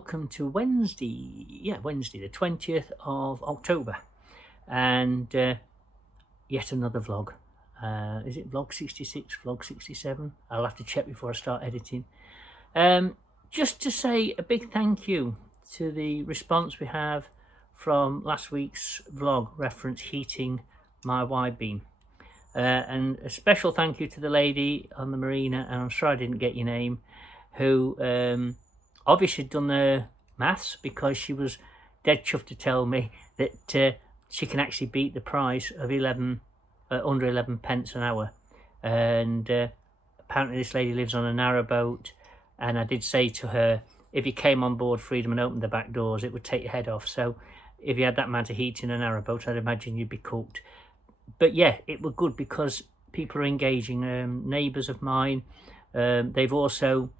welcome to Wednesday, Wednesday the 20th of October, and yet another vlog. Is it vlog 66, vlog 67? I'll have to check before I start editing. Just to say a big thank you to the response we have from last week's vlog reference heating my Widebeam. And a special thank you to the lady on the marina, and I'm sorry I didn't get your name, who obviously done the maths, because she was dead chuffed to tell me that she can actually beat the price of under 11 pence an hour. And apparently this lady lives on a narrow boat, and I did say to her, if you came on board Freedom and opened the back doors, it would take your head off. So if you had that amount of heat in a narrow boat, I'd imagine you'd be cooked. But yeah, it was good because people are engaging. Neighbours of mine, they've also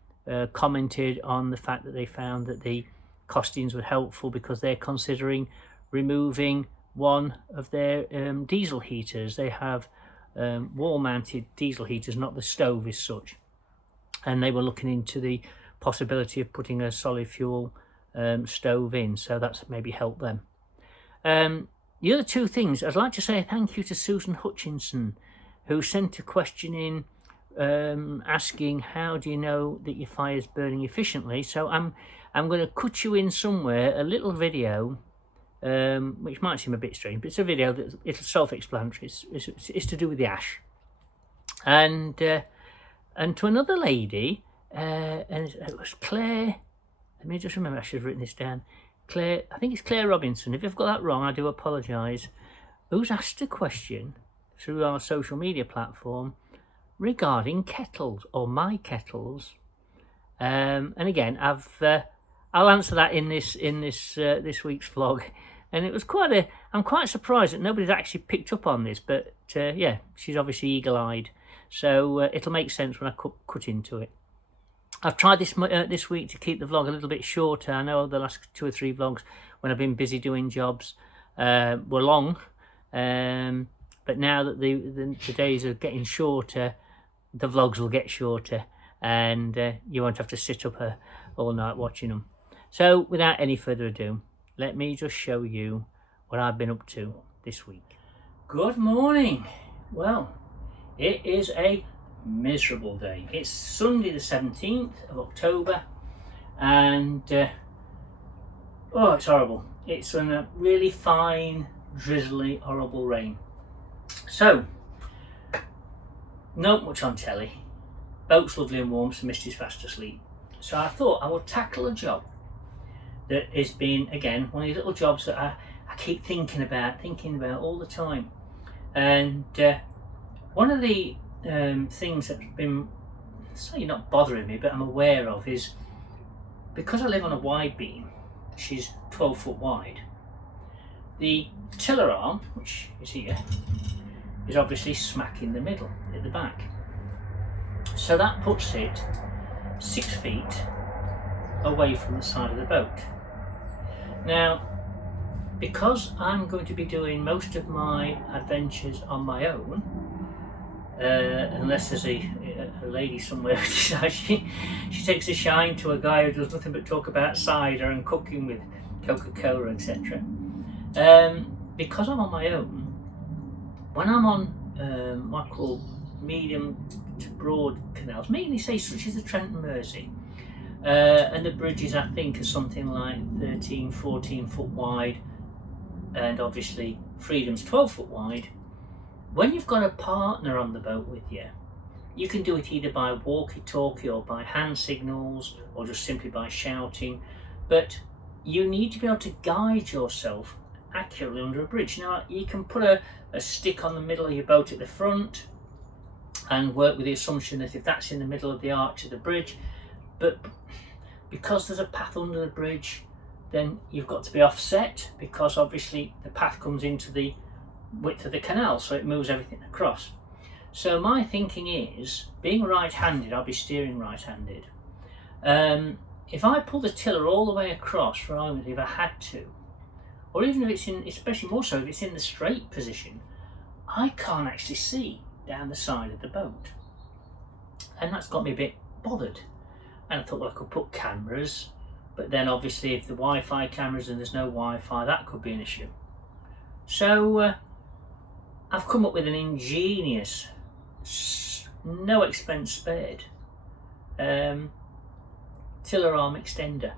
commented on the fact that they found that the costings were helpful, because they're considering removing one of their diesel heaters. They have wall-mounted diesel heaters, not the stove as such, and they were looking into the possibility of putting a solid fuel stove in, so that's maybe helped them. The other two things, I'd like to say thank you to Susan Hutchinson, who sent a question in asking how do you know that your fire's burning efficiently. So I'm going to cut you in somewhere a little video, which might seem a bit strange, but it's a video that it's self-explanatory. It's to do with the ash, and to another lady, and it was Claire. Let me just remember, I should have written this down. Claire, I think it's Claire Robinson. If I've got that wrong, I do apologise. Who's asked a question through our social media platform regarding kettles, or my kettles, and again, I'll answer that in this week's vlog. And it was I'm quite surprised that nobody's actually picked up on this, but yeah, she's obviously eagle-eyed, so it'll make sense when I cut into it. I've tried this week to keep the vlog a little bit shorter. I know the last 2 or 3 vlogs, when I've been busy doing jobs, were long, but now that the days are getting shorter, the vlogs will get shorter, and you won't have to sit up all night watching them. So without any further ado, let me just show you what I've been up to this week. Good morning. Well, it is a miserable day. It's Sunday the 17th of October, and oh, it's horrible. It's a really fine, drizzly, horrible rain. So, not much on telly. Boat's lovely and warm, so Misty's fast asleep. So I thought I would tackle a job that has been, again, one of these little jobs that I keep thinking about all the time. And one of the things that's been, certainly not bothering me, but I'm aware of, is because I live on a wide beam, which is 12 foot wide, the tiller arm, which is here, is obviously smack in the middle at the back. So that puts it 6 feet away from the side of the boat. Now, because I'm going to be doing most of my adventures on my own, unless there's a lady somewhere who decides she takes a shine to a guy who does nothing but talk about cider and cooking with Coca-Cola, etc. Because I'm on my own, when I'm on what I call medium to broad canals, mainly say such as the Trent and Mersey, and the bridges I think are something like 13, 14 foot wide, and obviously Freedom's 12 foot wide. When you've got a partner on the boat with you, you can do it either by walkie-talkie or by hand signals, or just simply by shouting, but you need to be able to guide yourself accurately under a bridge. Now, you can put a stick on the middle of your boat at the front and work with the assumption that if that's in the middle of the arch of the bridge, but because there's a path under the bridge, then you've got to be offset, because obviously the path comes into the width of the canal, so it moves everything across. So my thinking is, being right-handed, I'll be steering right-handed. If I pull the tiller all the way across, rather than if I had to, or even if it's in, especially more so if it's in the straight position, I can't actually see down the side of the boat, and that's got me a bit bothered. And I thought, well, I could put cameras, but then obviously if the Wi-Fi cameras and there's no Wi-Fi, that could be an issue. So I've come up with an ingenious, no expense spared tiller arm extender.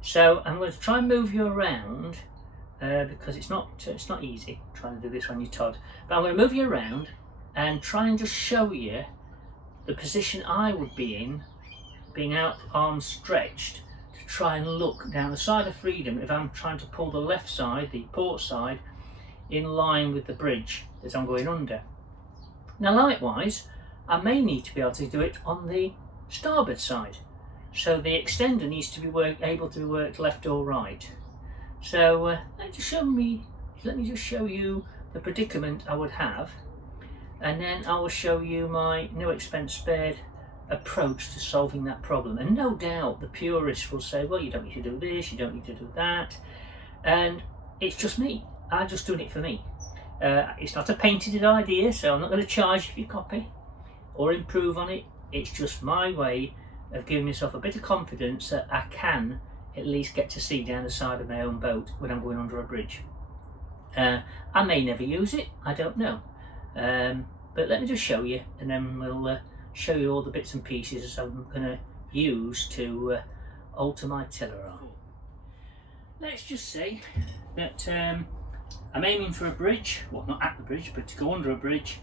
So I'm going to try and move you around because it's not easy trying to do this on your Todd, but I'm going to move you around and try and just show you the position I would be in, being out arms stretched, to try and look down the side of Freedom if I'm trying to pull the left side, the port side, in line with the bridge that I'm going under. Now likewise, I may need to be able to do it on the starboard side, so the extender needs to be able to be worked left or right. So let me just show you the predicament I would have, and then I will show you my no expense spared approach to solving that problem. And no doubt the purists will say, well, you don't need to do this, you don't need to do that, and it's just me. I'm just doing it for me. It's not a patented idea, so I'm not going to charge you for your copy or improve on it. It's just my way of giving myself a bit of confidence that I can at least get to see down the side of my own boat when I'm going under a bridge. I may never use it, I don't know, but let me just show you, and then we'll show you all the bits and pieces I'm going to use to alter my tiller arm. Let's just say that I'm aiming for a bridge, well, not at the bridge, but to go under a bridge,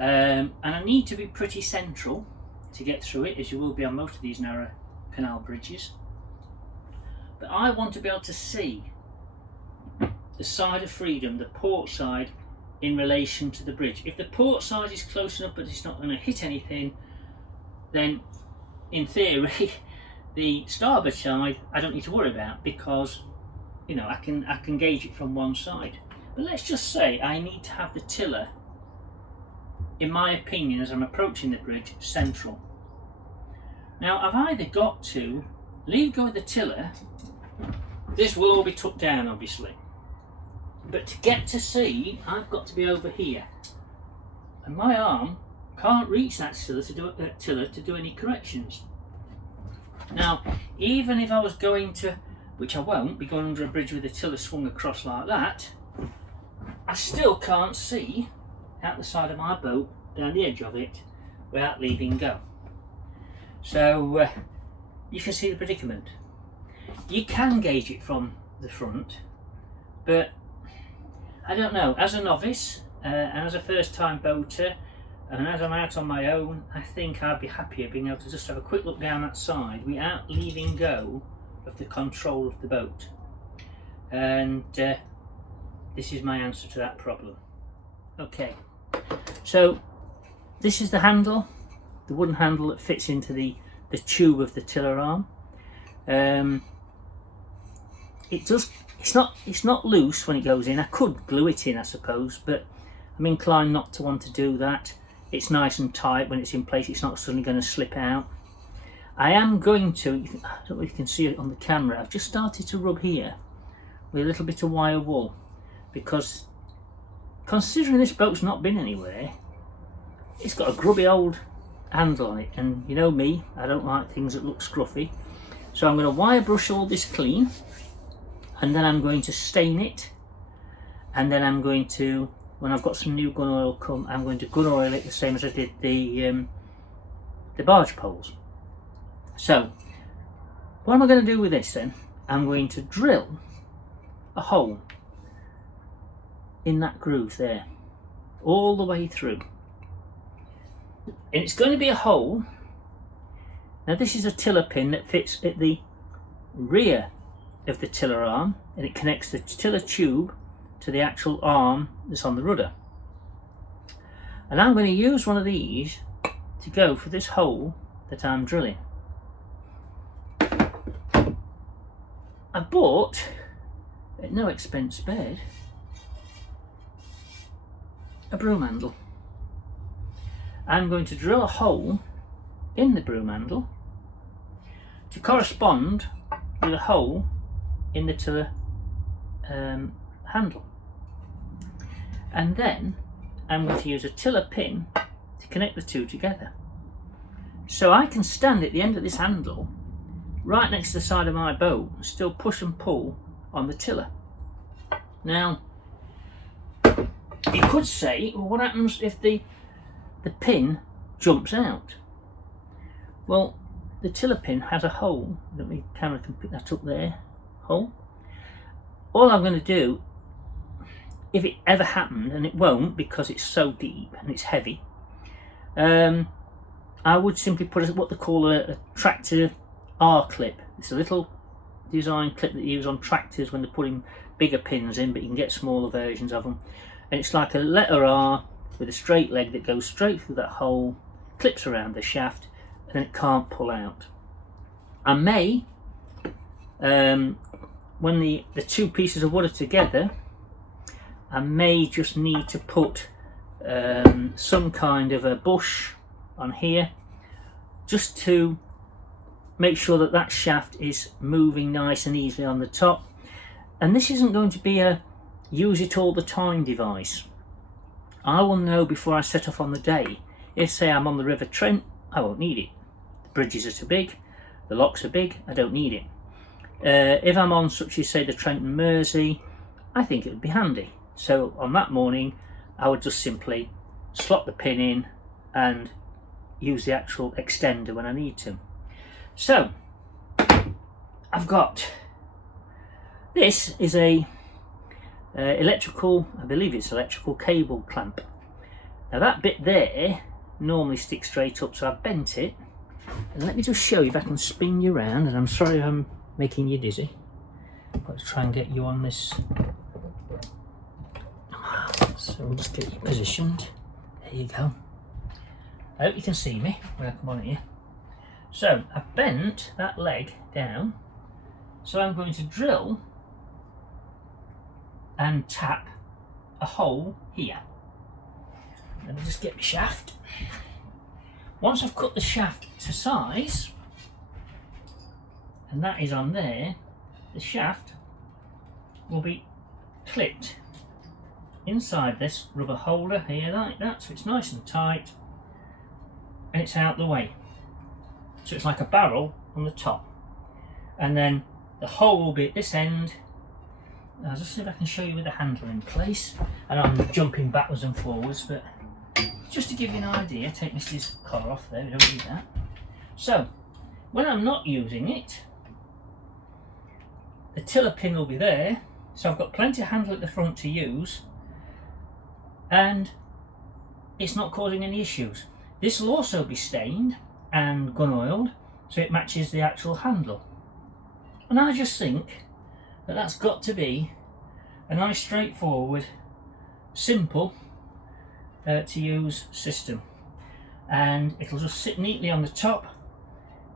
and I need to be pretty central to get through it, as you will be on most of these narrow canal bridges. But I want to be able to see the side of Freedom, the port side, in relation to the bridge. If the port side is close enough but it's not going to hit anything, then in theory the starboard side I don't need to worry about, because you know I can gauge it from one side. But let's just say I need to have the tiller, in my opinion, as I'm approaching the bridge, central. Now I've either got to leave go of the tiller, this will all be tucked down obviously, but to get to sea I've got to be over here, and my arm can't reach that tiller to do any corrections. Now even if I was going to, which I won't be going under a bridge with the tiller swung across like that, I still can't see out the side of my boat down the edge of it without leaving go. So you can see the predicament. You can gauge it from the front, but I don't know, as a novice and as a first time boater, and as I'm out on my own, I think I'd be happier being able to just have a quick look down that side without leaving go of the control of the boat. And this is my answer to that problem. Okay, so this is the handle, the wooden handle that fits into the tube of the tiller arm. It's not loose when it goes in. I could glue it in, I suppose, but I'm inclined not to want to do that. It's nice and tight when it's in place. It's not suddenly going to slip out. I am going to, I don't know if you can see it on the camera, I've just started to rub here with a little bit of wire wool, because considering this boat's not been anywhere, it's got a grubby old handle on it, and you know me, I don't like things that look scruffy. So I'm going to wire brush all this clean, and then I'm going to stain it, and then I'm going to, when I've got some new gun oil come, I'm going to gun oil it the same as I did the barge poles. So what am I going to do with this then? I'm going to drill a hole in that groove there all the way through, and it's going to be a hole. Now this is a tiller pin that fits at the rear of the tiller arm, and it connects the tiller tube to the actual arm that's on the rudder, and I'm going to use one of these to go for this hole that I'm drilling. I bought, at no expense spared, a broom handle. I'm going to drill a hole in the broom handle to correspond with a hole in the tiller handle, and then I'm going to use a tiller pin to connect the two together, so I can stand at the end of this handle right next to the side of my boat and still push and pull on the tiller. Now, you could say, well, what happens if the pin jumps out? Well, the tiller pin has a hole. Let me, camera can pick that up there, hole. All I'm going to do, if it ever happened, and it won't because it's so deep and it's heavy, I would simply put what they call a tractor R-clip. It's a little design clip that you use on tractors when they're putting bigger pins in, but you can get smaller versions of them. And it's like a letter R with a straight leg that goes straight through that hole, clips around the shaft, and then it can't pull out. I may, when the two pieces of wood are together, I may just need to put some kind of a bush on here, just to make sure that that shaft is moving nice and easily on the top. And this isn't going to be a use it all the time device. I will know before I set off on the day. If, say, I'm on the River Trent, I won't need it. The bridges are too big, the locks are big, I don't need it. If I'm on, such as say, the Trent and Mersey, I think it would be handy. So on that morning, I would just simply slot the pin in and use the actual extender when I need to. So I've got, this is a electrical, I believe it's electrical cable clamp. Now that bit there normally sticks straight up, so I've bent it. And let me just show you if I can spin you around, and I'm sorry I'm making you dizzy. Let's try and get you on this. So we'll just get you positioned. There you go. I hope you can see me when I come on here. So I've bent that leg down, so I'm going to drill and tap a hole here. Let me just get my shaft. Once I've cut the shaft to size, and that is on there, the shaft will be clipped inside this rubber holder here like that, so it's nice and tight and it's out the way. So it's like a barrel on the top, and then the hole will be at this end. I'll just see if I can show you with the handle in place, and I'm jumping backwards and forwards, but just to give you an idea, take Misty's collar off there, we don't need that. So when I'm not using it, the tiller pin will be there, so I've got plenty of handle at the front to use, and it's not causing any issues. This will also be stained and gun oiled, so it matches the actual handle. And I just think that that's got to be a nice, straightforward, simple to use system, and it'll just sit neatly on the top.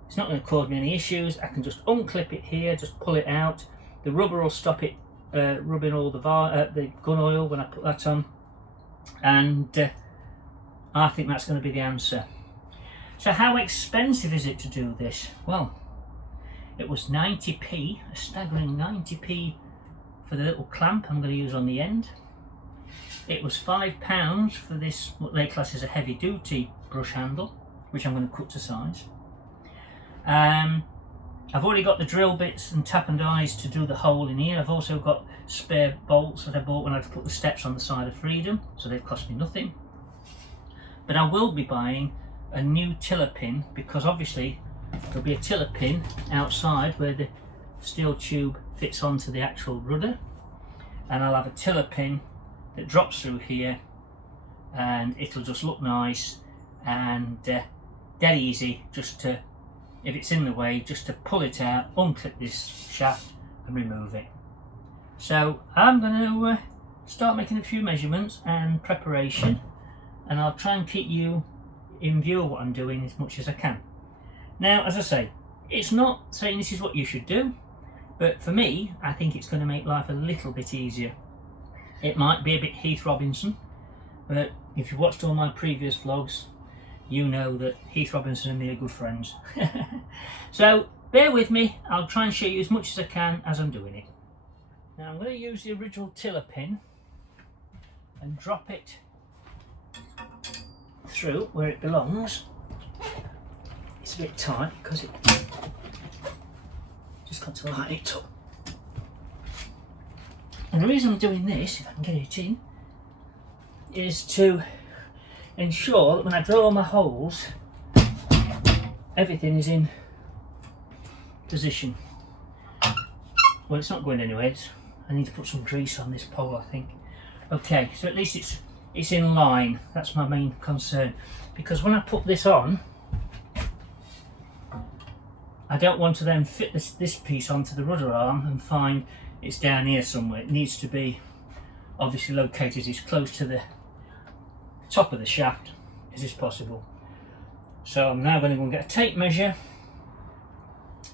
It's not going to cause me any issues. I can just unclip it here, just pull it out. The rubber will stop it rubbing all the gun oil when I put that on, and I think that's going to be the answer. So how expensive is it to do this? Well, it was 90p, a staggering 90p for the little clamp I'm going to use on the end. It was £5 for this, what they class as a heavy duty brush handle, which I'm going to cut to size. I've already got the drill bits and tap and dies to do the hole in here. I've also got spare bolts that I bought when I put the steps on the side of Freedom, so they've cost me nothing. But I will be buying a new tiller pin, because obviously there'll be a tiller pin outside where the steel tube fits onto the actual rudder, and I'll have a tiller pin that drops through here, and it'll just look nice and dead easy, just to, if it's in the way, just to pull it out, unclip this shaft and remove it. So I'm going to start making a few measurements and preparation, and I'll try and keep you in view of what I'm doing as much as I can. Now, as I say, it's not saying this is what you should do, but for me, I think it's going to make life a little bit easier. It might be a bit Heath Robinson, but if you've watched all my previous vlogs, you know that Heath Robinson and me are good friends. So bear with me, I'll try and show you as much as I can as I'm doing it. Now I'm going to use the original tiller pin and drop it through where it belongs. It's a bit tight because Just got to line it up. And the reason I'm doing this, if I can get it in, is to ensure that when I drill my holes, everything is in position. Well, it's not going anywhere. I need to put some grease on this pole, I think. Okay, so at least it's in line. That's my main concern, because when I put this on, I don't want to then fit this piece onto the rudder arm and find it's down here somewhere. It needs to be obviously located as close to the top of the shaft as is possible. So I'm now going to go and get a tape measure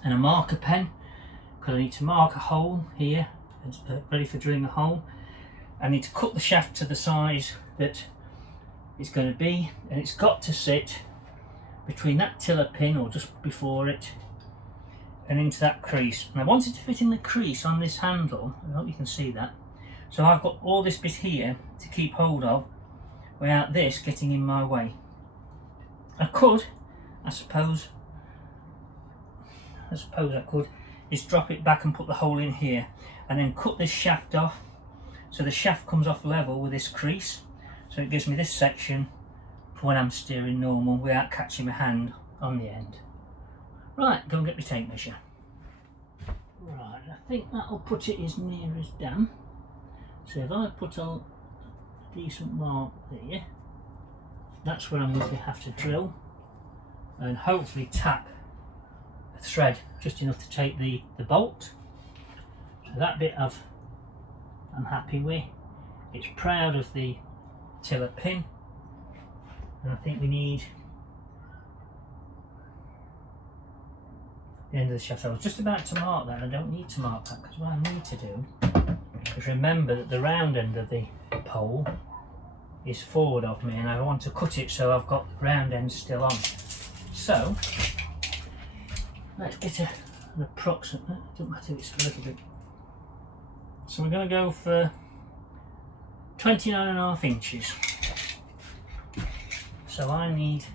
and a marker pen, because I need to mark a hole here, ready for drilling a hole. I need to cut the shaft to the size that it's going to be, and it's got to sit between that tiller pin or just before it and into that crease. And I want it to fit in the crease on this handle. I hope you can see that. So I've got all this bit here to keep hold of without this getting in my way. I could, I suppose I could, is drop it back and put the hole in here and then cut this shaft off so the shaft comes off level with this crease, so it gives me this section for when I'm steering normal without catching my hand on the end. Right, go and get my tape measure. Right, I think that'll put it as near as damn. So if I put a decent mark there, that's where I'm going to have to drill and hopefully tap a thread just enough to take the bolt. So that bit I'm happy with. It's proud of the tiller pin, and I think we need the end of the shaft. I was just about to mark that, and I don't need to mark that, because what I need to do is remember that the round end of the pole is forward of me, and I want to cut it so I've got the round end still on. So let's get an approximate, it doesn't matter if it's a little bit. So we're going to go for 29.5 inches. So I need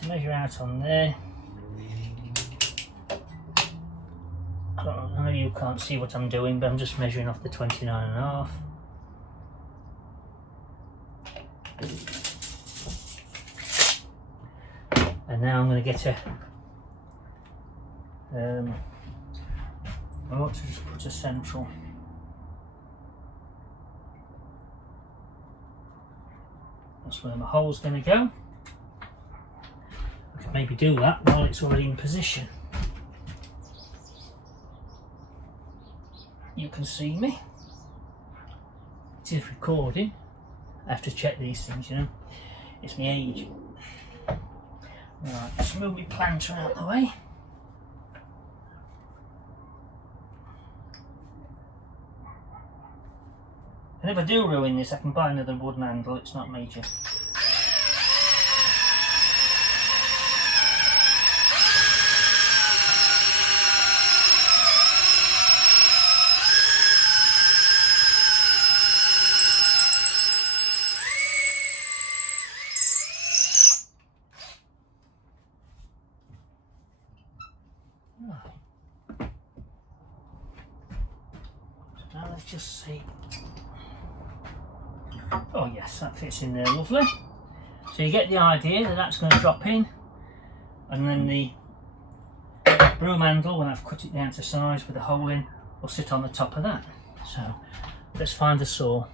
to measure out on there. I know you can't see what I'm doing, but I'm just measuring off the 29.5. And now I'm going to get I want to just put a central. That's where my hole's going to go. I can maybe do that while it's already in position. You can see me. It is recording. I have to check these things, you know. It's my age. Right, just move my planter out of the way. And if I do ruin this, I can buy another wooden handle, it's not major. So now let's just see. Oh yes, that fits in there lovely. So you get the idea that that's going to drop in, and then the broom handle, when I've cut it down to size with a hole in, will sit on the top of that. So let's find the saw.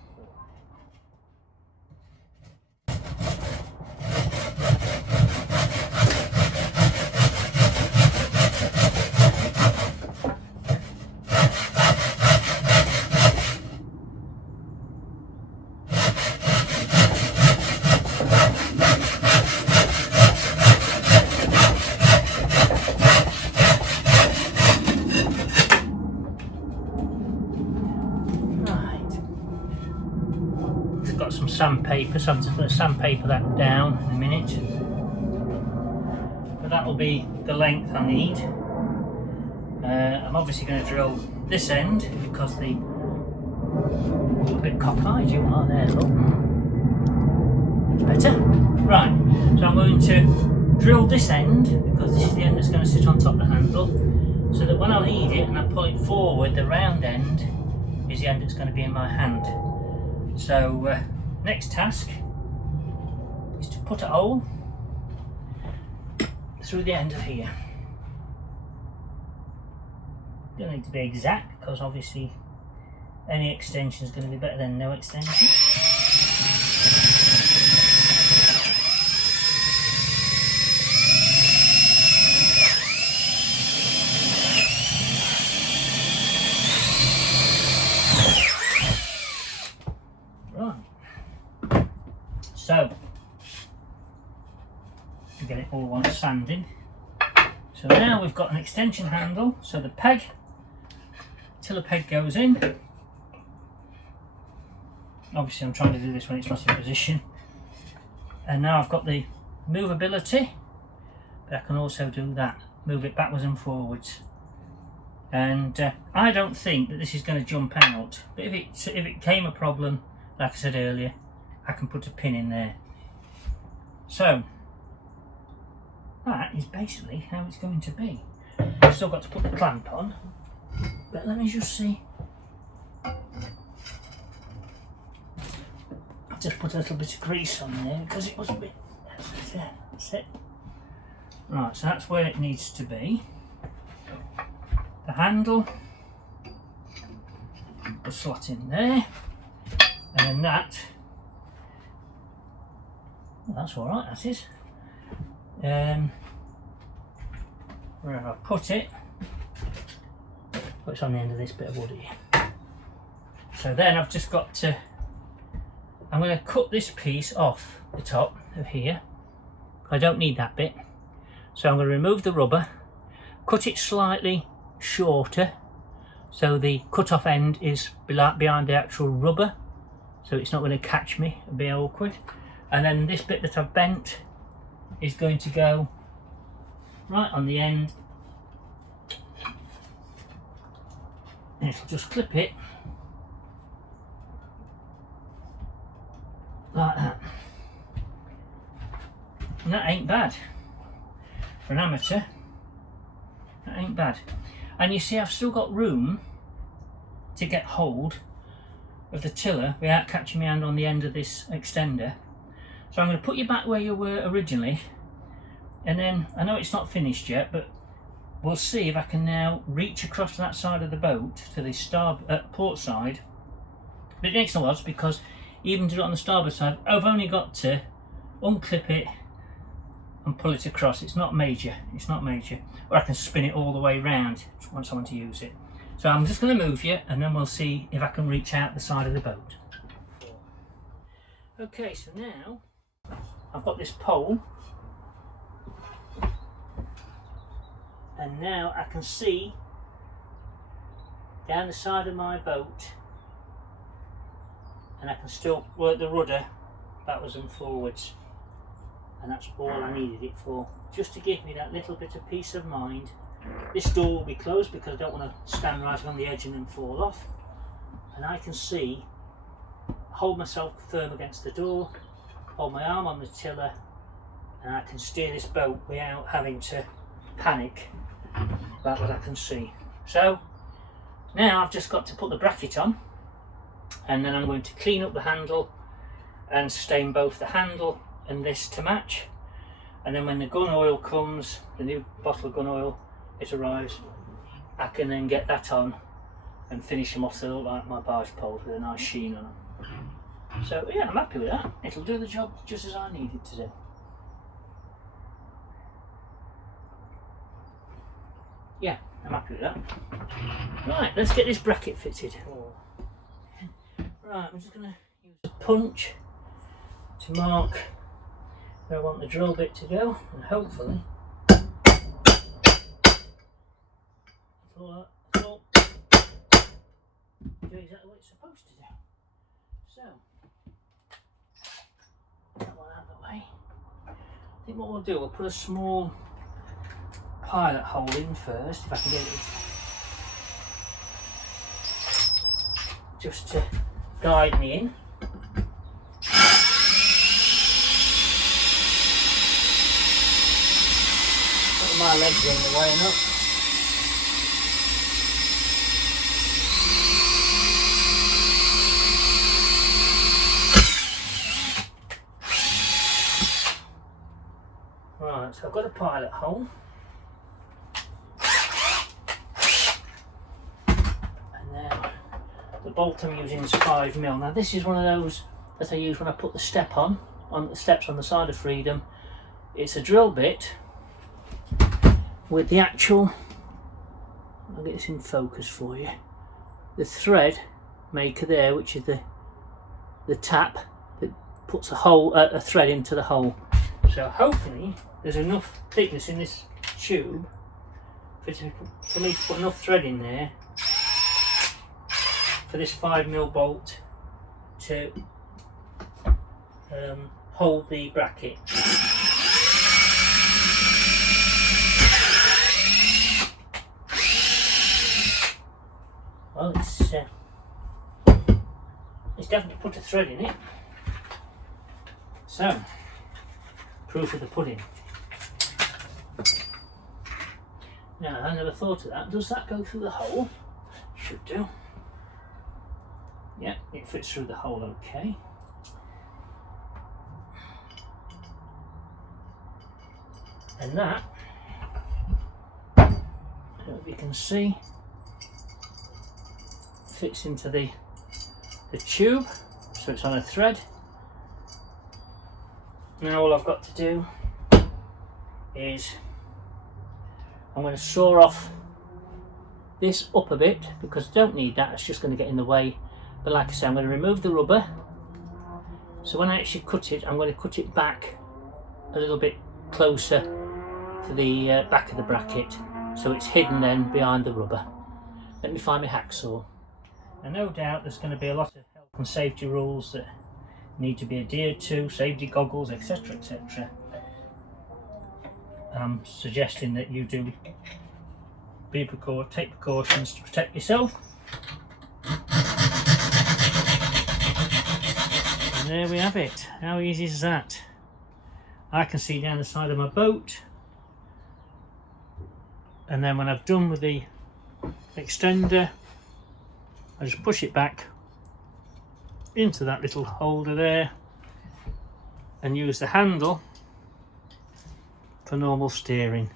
Got some sandpaper, so I'm just going to sandpaper that down in a minute. But that will be the length I need. I'm obviously going to drill this end because a bit cockeyed you are there, look. It's better. Right, so I'm going to drilled this end, because this is the end that's going to sit on top of the handle, so that when I need it and I pull it forward, the round end is the end that's going to be in my hand. So next task is to put a hole through the end of here. Don't need to be exact, because obviously any extension is going to be better than no extension. Right, so we get it all on sanding. So now we've got an extension handle, so the peg, tiller peg goes in. Obviously I'm trying to do this when it's not in position. And now I've got the movability, but I can also do that, move it backwards and forwards. And I don't think that this is going to jump out, but if it came a problem, like I said earlier, I can put a pin in there. So that is basically how it's going to be. I've still got to put the clamp on, but let me just see. I've just put a little bit of grease on there because it was a bit. That's it. Right, so that's where it needs to be. The handle will slot in there, and then that. Well, that's all right. That is. Where I put it, it's on the end of this bit of wood here. So then I've just got to, I'm going to cut this piece off the top of here. I don't need that bit. So I'm going to remove the rubber, cut it slightly shorter, so the cut off end is behind the actual rubber, so it's not going to catch me and be awkward. And then this bit that I've bent is going to go right on the end, and it'll just clip it like that. And that ain't bad for an amateur. That ain't bad. And you see, I've still got room to get hold of the tiller without catching my hand on the end of this extender. So I'm going to put you back where you were originally, and then I know it's not finished yet, but we'll see if I can now reach across to that side of the boat, to the port side. But it makes no odds, because even to do it on the starboard side, I've only got to unclip it and pull it across. It's not major, it's not major. Or I can spin it all the way round once I want to use it. So I'm just going to move you, and then we'll see if I can reach out the side of the boat. Okay, so now I've got this pole, and now I can see down the side of my boat, and I can still work the rudder backwards and forwards, and that's all I needed it for, just to give me that little bit of peace of mind. This door will be closed because I don't want to stand right on the edge and then fall off, and I can see, hold myself firm against the door, hold my arm on the tiller, and I can steer this boat without having to panic about what I can see. So now I've just got to put the bracket on, and then I'm going to clean up the handle and stain both the handle and this to match, and then when the gun oil comes, the new bottle of gun oil, it arrives, I can then get that on and finish them off so they look like my barge poles with a nice sheen on them. So yeah, I'm happy with that. It'll do the job just as I need it to do. Yeah, I'm happy with that. Right, let's get this bracket fitted. Right, I'm just going to use a punch to mark where I want the drill bit to go, and hopefully it'll do exactly what it's supposed to do. So, that one out of the way. I think what we'll do, we'll put a small pilot hole in first, if I can get it, just to guide me in. my legs are in the way enough. Right, so I've got a pilot hole. And then the bolt I'm using is 5mm. Now this is one of those that I use when I put the steps on the side of Freedom. It's a drill bit with the actual, I'll get this in focus for you, the thread maker there, which is the tap that puts a thread into the hole. So hopefully there's enough thickness in this tube for me to put enough thread in there for this 5mm bolt to hold the bracket. Well, it's definitely put a thread in it. So, proof of the pudding. Now, I never thought of that. Does that go through the hole? Should do. Yeah, it fits through the hole okay. And that, I don't know if you can see, fits into the tube, so it's on a thread. Now all I've got to do is I'm going to saw off this up a bit because I don't need that, it's just going to get in the way. But like I say, I'm going to remove the rubber, so when I actually cut it, I'm going to cut it back a little bit closer to the back of the bracket, so it's hidden then behind the rubber. Let me find my hacksaw. And no doubt there's going to be a lot of health and safety rules that need to be adhered to, safety goggles, etc, etc. I'm suggesting that you do take precautions to protect yourself. And there we have it. How easy is that? I can see down the side of my boat, and then when I've done with the extender, I just push it back into that little holder there and use the handle for normal steering.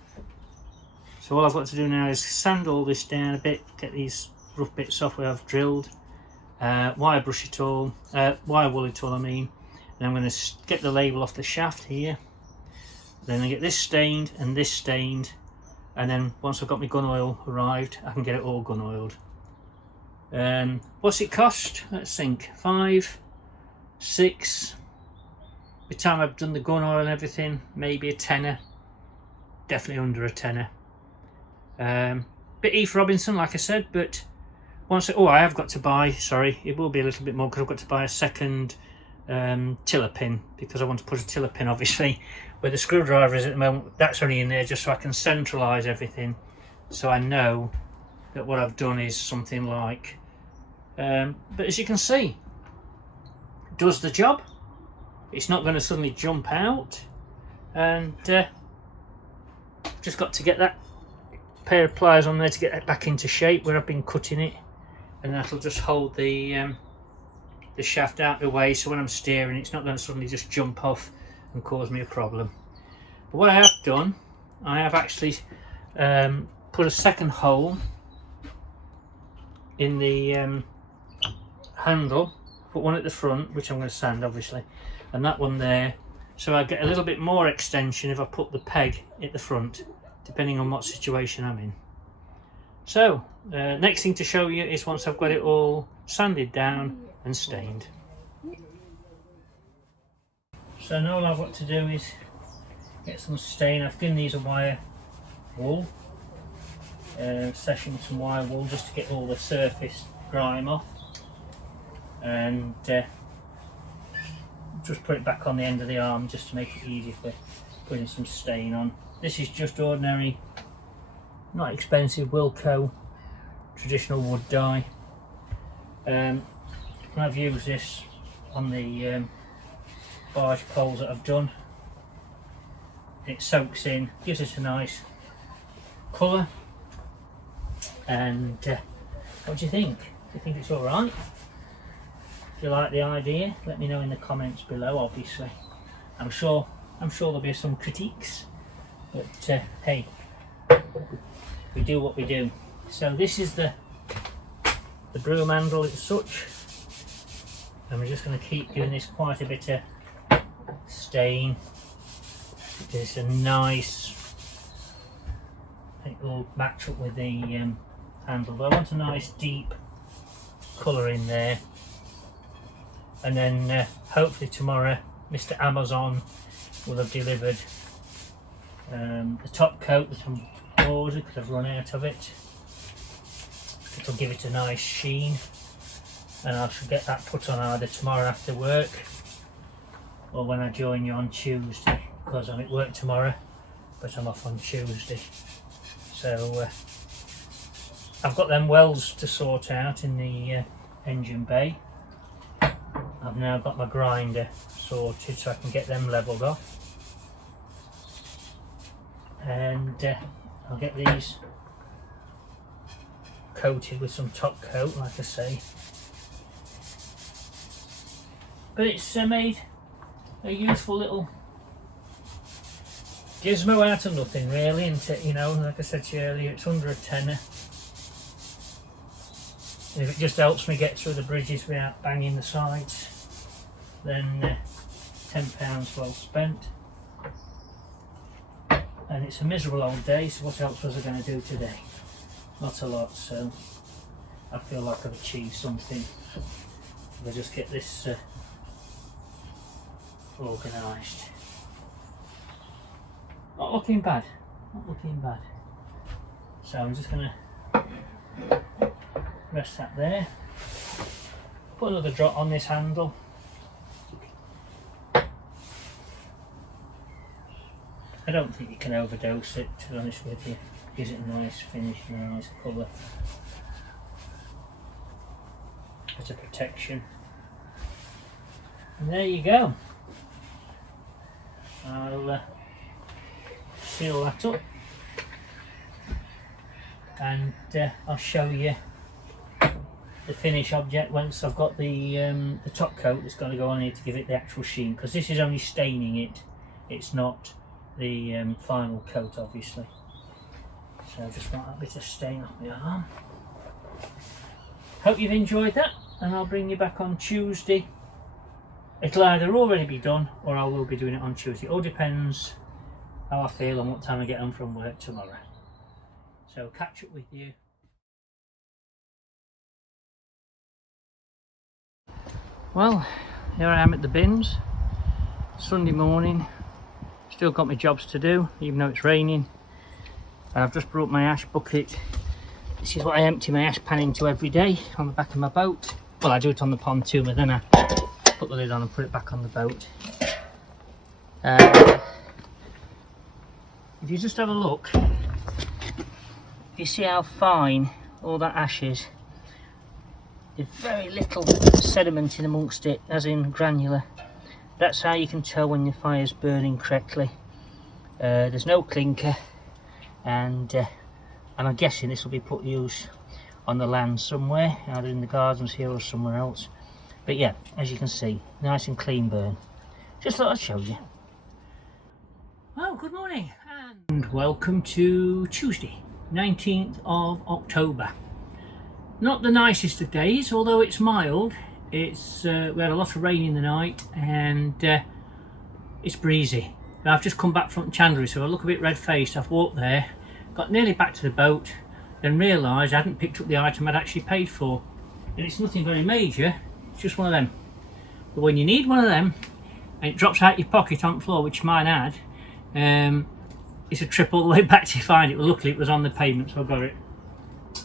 So all I've got to do now is sand all this down a bit, get these rough bits off where I've drilled, wire brush it all, wire wool it all I mean, and I'm going to get the label off the shaft here. Then I get this stained and this stained, and then once I've got my gun oil arrived, I can get it all gun oiled. What's it cost? Let's think. 5, 6. By the time I've done the gun oil and everything, maybe a tenner. Definitely under a tenner. Bit Eve Robinson, like I said, but once I have got to buy. Sorry, it will be a little bit more because I've got to buy a second tiller pin, because I want to put a tiller pin, obviously, where the screwdriver is at the moment. That's only in there just so I can centralise everything, so I know that what I've done is something like. But as you can see, it does the job. It's not going to suddenly jump out, and just got to get that pair of pliers on there to get it back into shape where I've been cutting it, and that'll just hold the shaft out of the way, so when I'm steering it's not going to suddenly just jump off and cause me a problem. But what I have done, I have actually put a second hole in the handle, put one at the front, which I'm going to sand obviously, and that one there, so I get a little bit more extension if I put the peg at the front, depending on what situation I'm in. So next thing to show you is once I've got it all sanded down and stained. So now all I've got to do is get some stain. I've given these a wire wool, session some wire wool just to get all the surface grime off, and just put it back on the end of the arm just to make it easy for putting some stain on. This is just ordinary, not expensive, Wilko traditional wood dye. I've used this on the barge poles that I've done. It soaks in, gives it a nice colour. And what do you think? Do you think it's alright? If you like the idea, let me know in the comments below. Obviously, I'm sure there'll be some critiques, but hey, we do what we do. So this is the broom handle as such, and we're just going to keep doing this quite a bit of stain. It's a nice, I think it'll match up with the handle, but I want a nice deep colour in there. And then hopefully tomorrow Mr. Amazon will have delivered the top coat that I'm ordering because I've run out of it. It'll give it a nice sheen, and I shall get that put on either tomorrow after work or when I join you on Tuesday, because I'm at work tomorrow but I'm off on Tuesday. So I've got them welds to sort out in the engine bay. I've now got my grinder sorted so I can get them levelled off, and I'll get these coated with some top coat, like I say. But it's made a useful little gizmo out of nothing really, and you know, like I said to you earlier, it's under a tenner. And if it just helps me get through the bridges without banging the sides, then £10 well spent. And it's a miserable old day, so what else was I going to do today? Not a lot, so I feel like I've achieved something if I just get this organised. Not looking bad, not looking bad. So I'm just going to rest that there. Put another drop on this handle. I don't think you can overdose it, to be honest with you. Gives it a nice finish and a nice colour. Bit of protection. And there you go. I'll seal that up, and I'll show you the finish object once I've got the top coat that's going to go on here to give it the actual sheen, because this is only staining it, it's not the final coat obviously. So I just want that bit of stain off my arm. Hope you've enjoyed that, and I'll bring you back on Tuesday. It'll either already be done or I will be doing it on Tuesday. It all depends how I feel and what time I get home from work tomorrow. So catch up with you. Well, here I am at the bins. Sunday morning. Still got my jobs to do, even though it's raining. I've just brought my ash bucket. This is what I empty my ash pan into every day on the back of my boat. Well, I do it on the pontoon, but then I put the lid on and put it back on the boat. If you just have a look, you see how fine all that ash is. There's very little sediment in amongst it, as in granular. That's how you can tell when your fire's burning correctly. There's no clinker, and I'm guessing this will be put use on the land somewhere, either in the gardens here or somewhere else. But yeah, as you can see, nice and clean burn. Just thought I'd show you. Well, good morning and welcome to Tuesday, 19th of October. Not the nicest of days, although it's mild. It's we had a lot of rain in the night, and it's breezy. Now, I've just come back from Chandlery, so I look a bit red-faced. I've walked there, got nearly back to the boat, then realised I hadn't picked up the item I'd actually paid for. And it's nothing very major, it's just one of them. But when you need one of them, and it drops out your pocket on the floor, which mine had, it's a trip all the way back to find it. Well, luckily it was on the pavement, so I got it.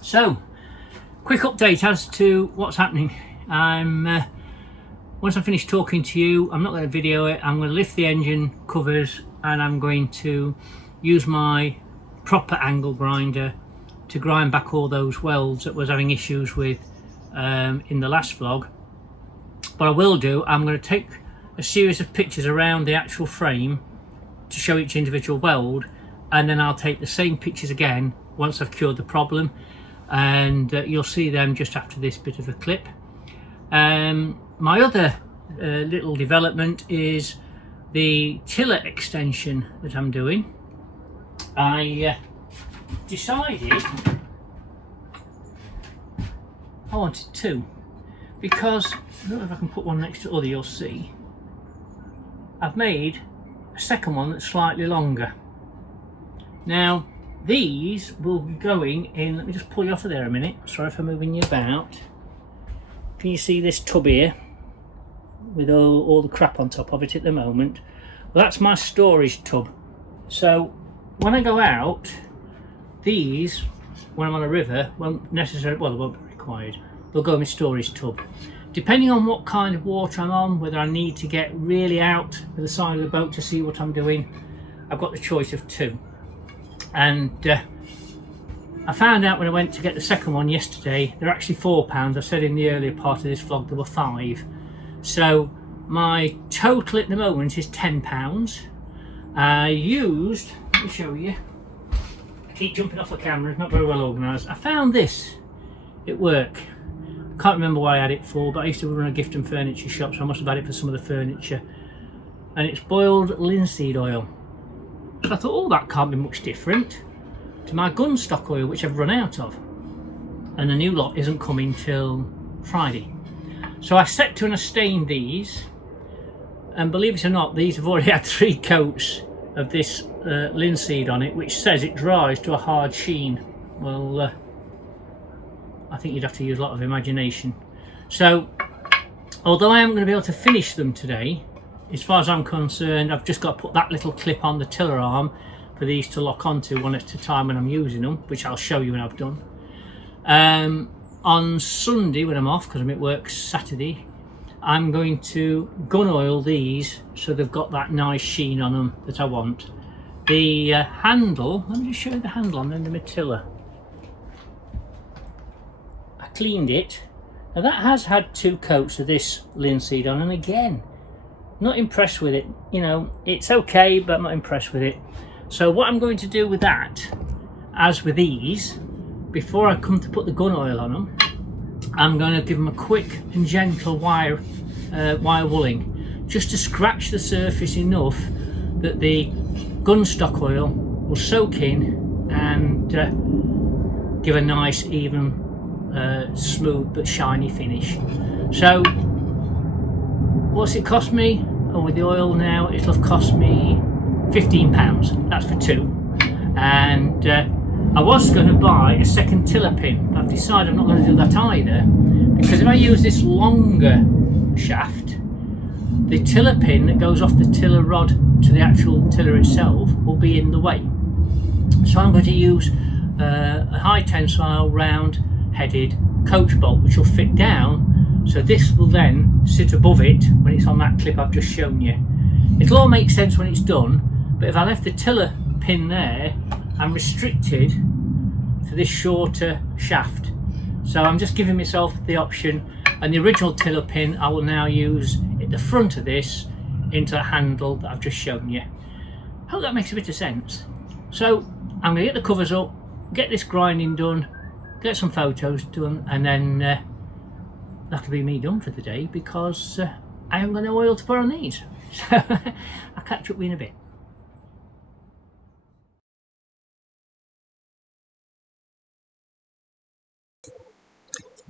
So, quick update as to what's happening. Once I finish talking to you, I'm not going to video it. I'm going to lift the engine covers, and I'm going to use my proper angle grinder to grind back all those welds that was having issues with in the last vlog. What I will do, I'm going to take a series of pictures around the actual frame to show each individual weld, and then I'll take the same pictures again once I've cured the problem, and you'll see them just after this bit of a clip. My other little development is the tiller extension that I'm doing. I decided I wanted two, because I don't know if I can put one next to the other, you'll see. I've made a second one that's slightly longer. Now these will be going in, let me just pull you off of there a minute, sorry for moving you about. Can you see this tub here with all the crap on top of it at the moment? Well, that's my storage tub. So when I go out, these, when I'm on a river, won't necessarily, well, they won't be required. They'll go in my storage tub. Depending on what kind of water I'm on, whether I need to get really out to the side of the boat to see what I'm doing, I've got the choice of two. And I found out when I went to get the second one yesterday, they're actually £4. I said in the earlier part of this vlog there were £5. So my total at the moment is £10. I used, let me show you, I keep jumping off the camera, it's not very well organised. I found this at work. Can't remember what I had it for, but I used to run a gift and furniture shop, so I must have had it for some of the furniture. And it's boiled linseed oil. So I thought, oh, that can't be much different to my gunstock oil, which I've run out of. And the new lot isn't coming till Friday. So I set to and I stained these. And believe it or not, these have already had 3 coats of this linseed on it, which says it dries to a hard sheen. Well, I think you'd have to use a lot of imagination. So, although I am going to be able to finish them today, as far as I'm concerned, I've just got to put that little clip on the tiller arm for these to lock onto one at a time when I'm using them, which I'll show you when I've done. On Sunday, when I'm off, because I'm at work Saturday, I'm going to gun oil these so they've got that nice sheen on them that I want. The handle, let me just show you the handle on the end of my tiller. Cleaned it. Now that has had 2 coats of this linseed on, and again, not impressed with it. You know, it's okay, but I'm not impressed with it. So what I'm going to do with that, as with these, before I come to put the gun oil on them, I'm going to give them a quick and gentle wire wooling, just to scratch the surface enough that the gun stock oil will soak in and give a nice even smooth but shiny finish. So what's it cost me? Oh, with the oil now it'll have cost me £15. That's for 2. And I was going to buy a second tiller pin, but I've decided I'm not going to do that either, because if I use this longer shaft, the tiller pin that goes off the tiller rod to the actual tiller itself will be in the way. So I'm going to use a high tensile round headed coach bolt, which will fit down, so this will then sit above it when it's on that clip I've just shown you. It'll all make sense when it's done, but if I left the tiller pin there, I'm restricted to this shorter shaft. So I'm just giving myself the option, and the original tiller pin I will now use at the front of this into the handle that I've just shown you. Hope that makes a bit of sense. So I'm going to get the covers up, get this grinding done, get some photos done, and then that'll be me done for the day, because I haven't got no oil to put on these. So I'll catch up with you in a bit.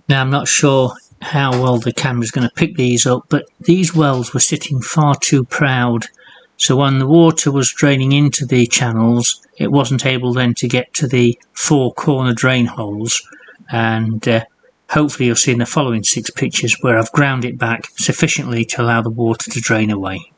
Now I'm not sure how well the camera's going to pick these up, but these welds were sitting far too proud, so when the water was draining into the channels it wasn't able then to get to the 4 corner drain holes, and hopefully you'll see in the following 6 pictures where I've ground it back sufficiently to allow the water to drain away.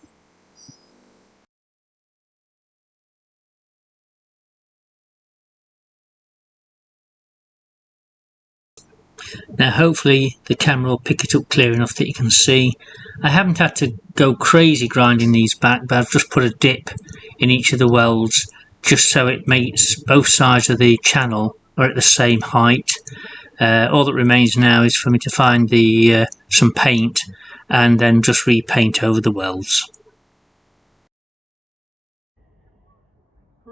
Now hopefully the camera will pick it up clear enough that you can see. I haven't had to go crazy grinding these back, but I've just put a dip in each of the welds just so it makes both sides of the channel are at the same height. All that remains now is for me to find the some paint and then just repaint over the welds.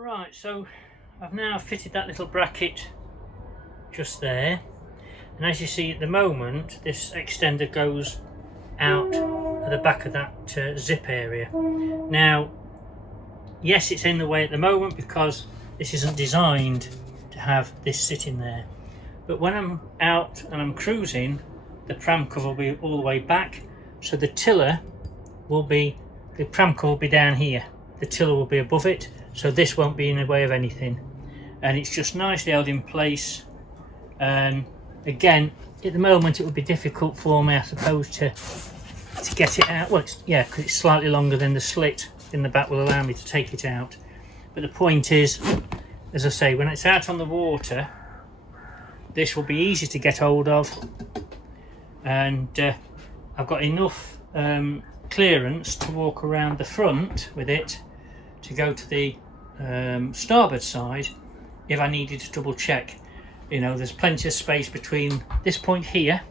Right, so I've now fitted that little bracket just there, and as you see at the moment this extender goes out at the back of that zip area. Now yes, it's in the way at the moment because this isn't designed to have this sitting there, but when I'm out and I'm cruising, the pram cover will be all the way back, so the tiller will be, the pram cover will be down here, the tiller will be above it, so this won't be in the way of anything, and it's just nicely held in place. And again, at the moment it would be difficult for me, I suppose, to get it out. Well, yeah, because it's slightly longer than the slit in the back will allow me to take it out. But the point is, as I say, when it's out on the water, this will be easy to get hold of, and I've got enough clearance to walk around the front with it to go to the starboard side if I needed to double check. You know, there's plenty of space between this point here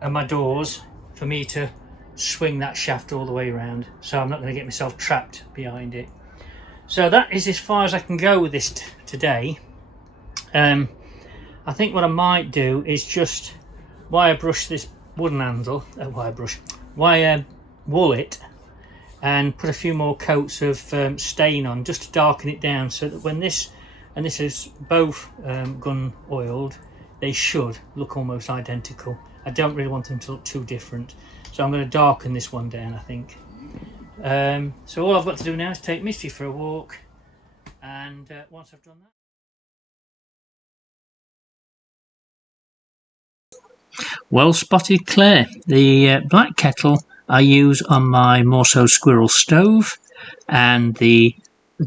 and my doors for me to swing that shaft all the way around, so I'm not going to get myself trapped behind it. So that is as far as I can go with this today. I think what I might do is just wire brush this wooden handle, wire wool it, and put a few more coats of stain on just to darken it down, so that when this, and this is both gun oiled, they should look almost identical. I don't really want them to look too different, so I'm going to darken this one down, I think. So all I've got to do now is take Misty for a walk, and once I've done that, well spotted, Claire. The black kettle I use on my Morso squirrel stove, and the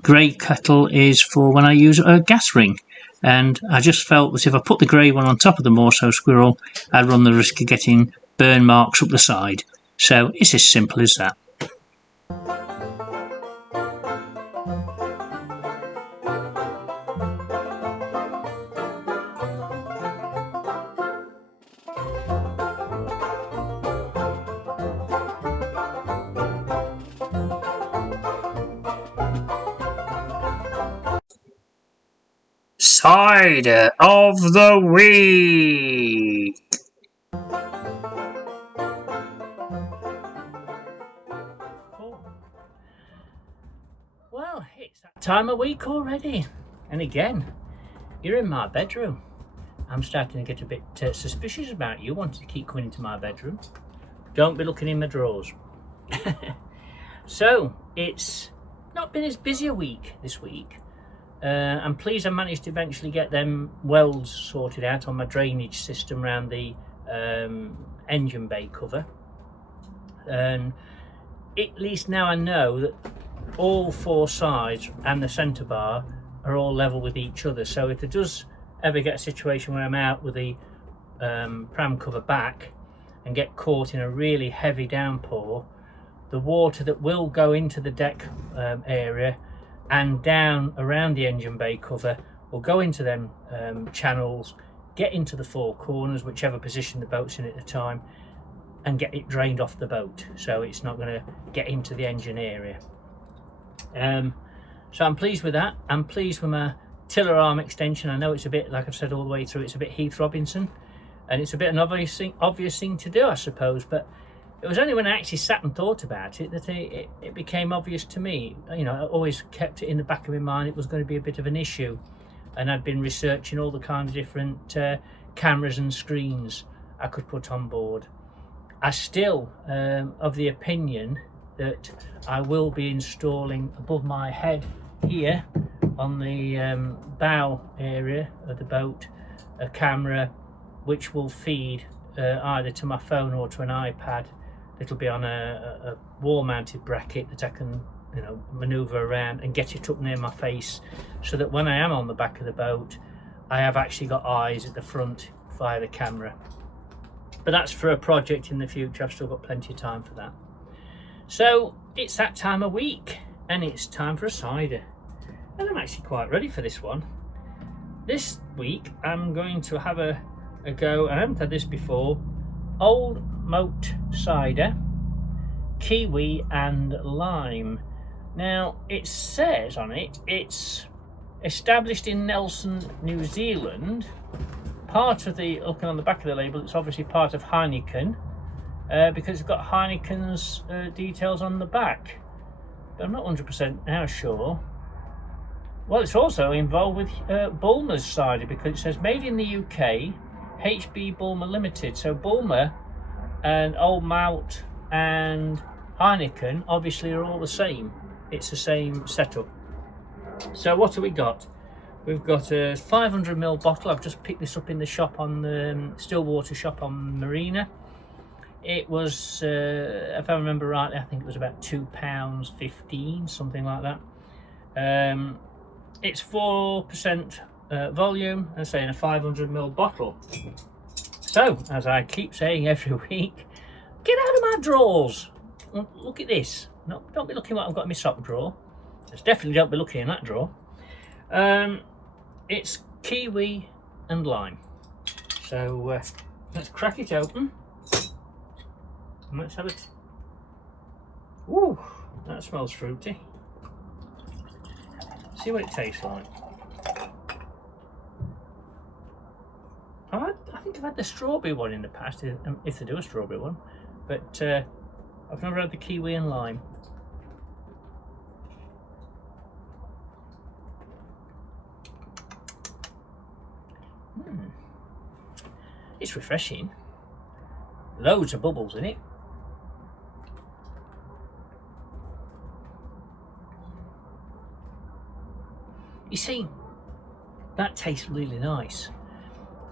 grey kettle is for when I use a gas ring. And I just felt that if I put the grey one on top of the Morso squirrel, I'd run the risk of getting burn marks up the side. So it's as simple as that. Cider of the week. Well, it's that time of week already, and again, you're in my bedroom. I'm starting to get a bit suspicious about you wanting to keep coming into my bedroom. Don't be looking in my drawers. So it's not been as busy a week this week. I'm pleased I managed to eventually get them welds sorted out on my drainage system around the engine bay cover, and at least now I know that all four sides and the centre bar are all level with each other, so if there does ever get a situation where I'm out with the pram cover back and get caught in a really heavy downpour, the water that will go into the deck area and down around the engine bay cover will go into them channels, get into the four corners, whichever position the boat's in at the time, and get it drained off the boat, so it's not going to get into the engine area. So I'm pleased with that. I'm pleased with my tiller arm extension. I know it's a bit, like I've said all the way through, it's a bit Heath Robinson, and it's a bit an obvious thing to do, I suppose, but it was only when I actually sat and thought about it that it became obvious to me. You know, I always kept it in the back of my mind it was going to be a bit of an issue, and I'd been researching all the kind of different cameras and screens I could put on board. I still of the opinion that I will be installing above my head here on the bow area of the boat a camera which will feed either to my phone or to an iPad. It'll be on a wall mounted bracket that I can, you know, maneuver around and get it up near my face, so that when I am on the back of the boat I have actually got eyes at the front via the camera. But that's for a project in the future. I've still got plenty of time for that. So it's that time of week and it's time for a cider, and I'm actually quite ready for this one. This week I'm going to have a go, I haven't had this before, old moat cider, kiwi and lime. Now it says on it, it's established in Nelson, New Zealand. Part of the, looking on the back of the label, it's obviously part of Heineken, because it's got Heineken's details on the back. But I'm not 100% now sure. Well, it's also involved with Bulmer's cider, because it says made in the UK, HB Bulmer Limited. So Bulmer and Old Malt and Heineken obviously are all the same. It's the same setup. So what have we got? We've got a 500ml bottle. I've just picked this up in the shop on the Stillwater shop on Marina. It was, if I remember rightly, I think it was about £2.15, something like that. It's 4% volume, and say in a 500ml bottle. So, as I keep saying every week, get out of my drawers. Look at this. No, don't be looking what I've got in my sock drawer. Just definitely don't be looking in that drawer. It's kiwi and lime. So let's crack it open. And let's have it. Ooh, that smells fruity. See what it tastes like. I think I've had the strawberry one in the past, if they do a strawberry one, but I've never had the kiwi and lime. It's refreshing. Loads of bubbles in it. You see, that tastes really nice.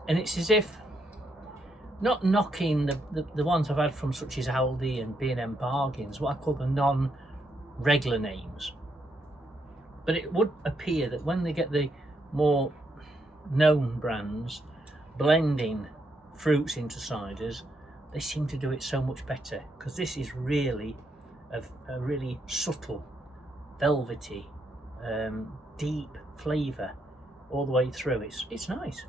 And it's as if, not knocking the ones I've had from such as Aldi and B&M Bargains, what I call the non-regular names. But it would appear that when they get the more known brands blending fruits into ciders, they seem to do it so much better, because this is really a really subtle, velvety, deep flavour all the way through. It's nice.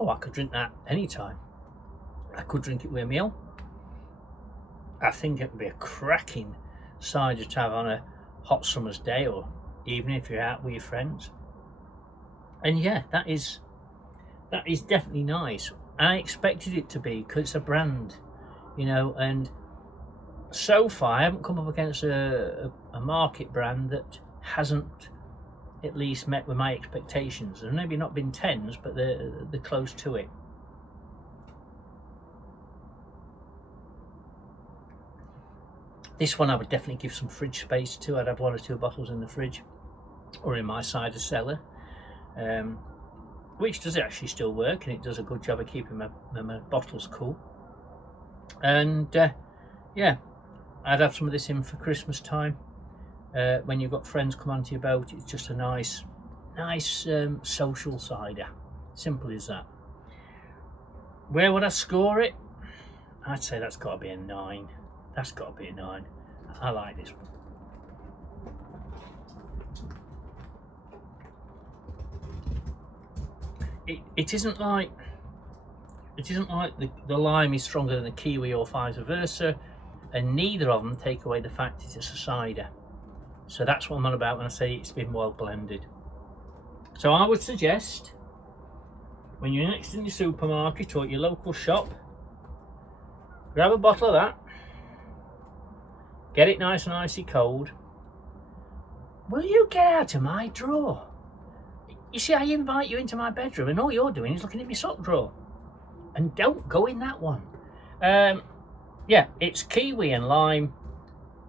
Oh, I could drink that anytime. I could drink it with a meal. I think it would be a cracking cider to have on a hot summer's day, or even if you're out with your friends. And yeah, that is definitely nice. I expected it to be, because it's a brand, you know, and so far I haven't come up against a market brand that hasn't at least met with my expectations. They've maybe not been tens, but they're close to it. This one I would definitely give some fridge space to. I'd have 1 or 2 bottles in the fridge or in my cider cellar, which does actually still work, and it does a good job of keeping my bottles cool. And yeah, I'd have some of this in for Christmas time. When you've got friends come onto your boat, it's just a nice social cider. Simple as that. Where would I score it? I'd say that's got to be a 9. That's got to be a 9. I like this one. It isn't like the lime is stronger than the kiwi or vice versa, and neither of them take away the fact it's a cider. So that's what I'm on about when I say it's been well blended. So I would suggest, when you're next in your supermarket or at your local shop, grab a bottle of that, get it nice and icy cold. Will you get out of my drawer? You see, I invite you into my bedroom and all you're doing is looking at my sock drawer. And don't go in that one. Yeah, it's kiwi and lime.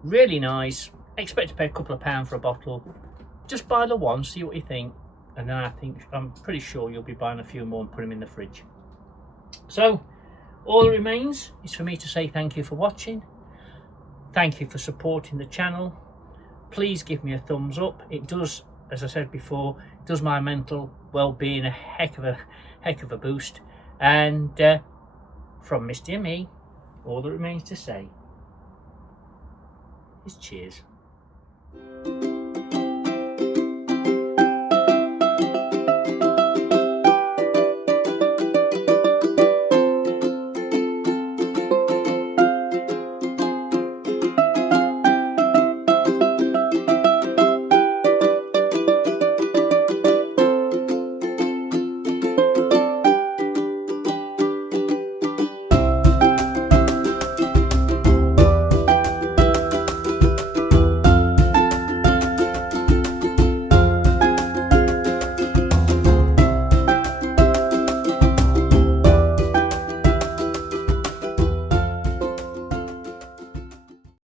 Really nice. Expect to pay a couple of pounds for a bottle. Just buy the one, see what you think. And then I'm pretty sure you'll be buying a few more and put them in the fridge. So, all that remains is for me to say thank you for watching. Thank you for supporting the channel. Please give me a thumbs up. It does, as I said before, it does my mental well-being a heck of a boost. And from Misty and Me, all that remains to say is cheers.